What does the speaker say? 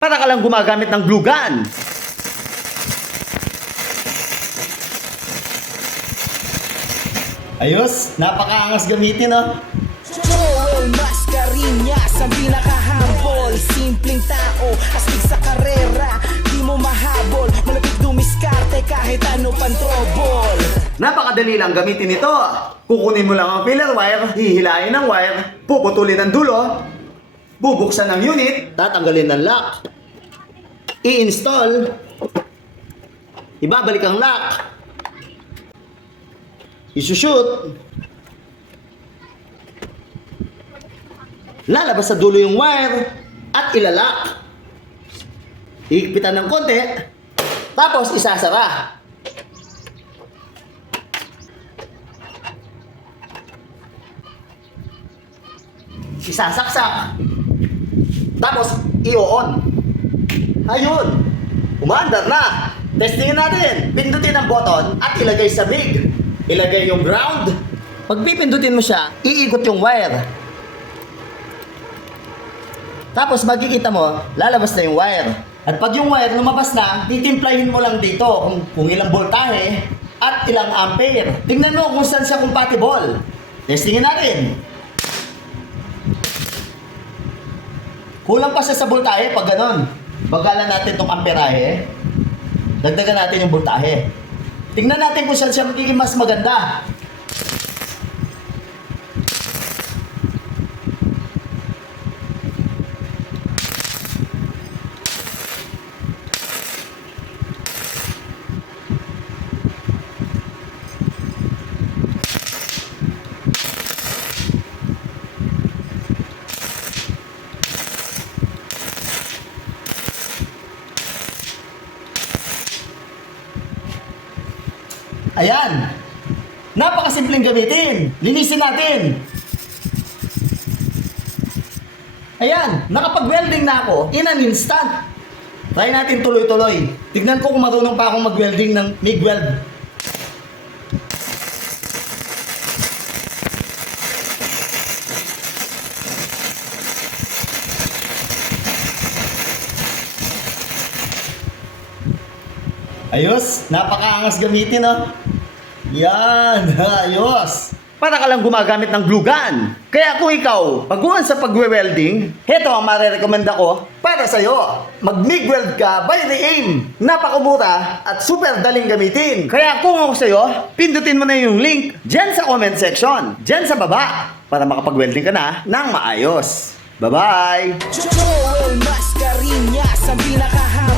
Para ka lang gumagamit ng glue gun. Ayos, napakaangas gamitin oh. Joel Mascarinhas ang pinaka-humble Simpleng tao, astig sa karera Di mo mahabol, malapit dumiskarte kahit ano pang trouble Napakadali lang gamitin ito. Kukunin mo lang ang filler wire, hihilain ng wire, puputulin ang dulo, bubuksan ang unit, tatanggalin ng lock, i-install, ibabalik ang lock, isushoot, lalabas sa dulo yung wire, at ilalak. Iikpitan ng konti, tapos isasara. isasaksak. Tapos, i-on. Ayun. Umaandar na. Testingin natin. Pindutin ang button at ilagay sa big. Ilagay yung ground. Pag pipindutin mo siya, iikot yung wire. Tapos makikita mo, lalabas na yung wire. At pag yung wire lumabas na, titimplahin mo lang dito kung, kung ilang voltahe at ilang ampere. Tingnan mo kung saan siya compatible. Testingin natin. Kulang pa siya sa voltahe pag ganon. Bagalan natin tong amperahe. Dagdagan natin yung voltahe. Tingnan natin kung saan siya magiging mas maganda. Ayan. Napakasimpleng gamitin. Linisin natin. Ayan, nakapag-welding na ako in an instant. Try natin tuloy-tuloy. Tignan ko kung marunong pa akong mag-welding ng MIG Ayos, napakaangas gamitin oh. Yan, ayos. Para ka lang gumagamit ng glue gun. Kaya kung ikaw, baguhan sa pagwe-welding, heto ang marerekomenda ko para sa'yo. Mag-MIG weld ka by the aim. Napakamura at super daling gamitin. Kaya kung ako sa'yo, pindutin mo na yung link dyan sa comment section, dyan sa baba, para makapag-welding ka na ng maayos. Bye-bye! Joel Mascarinhas ang pinaka-humble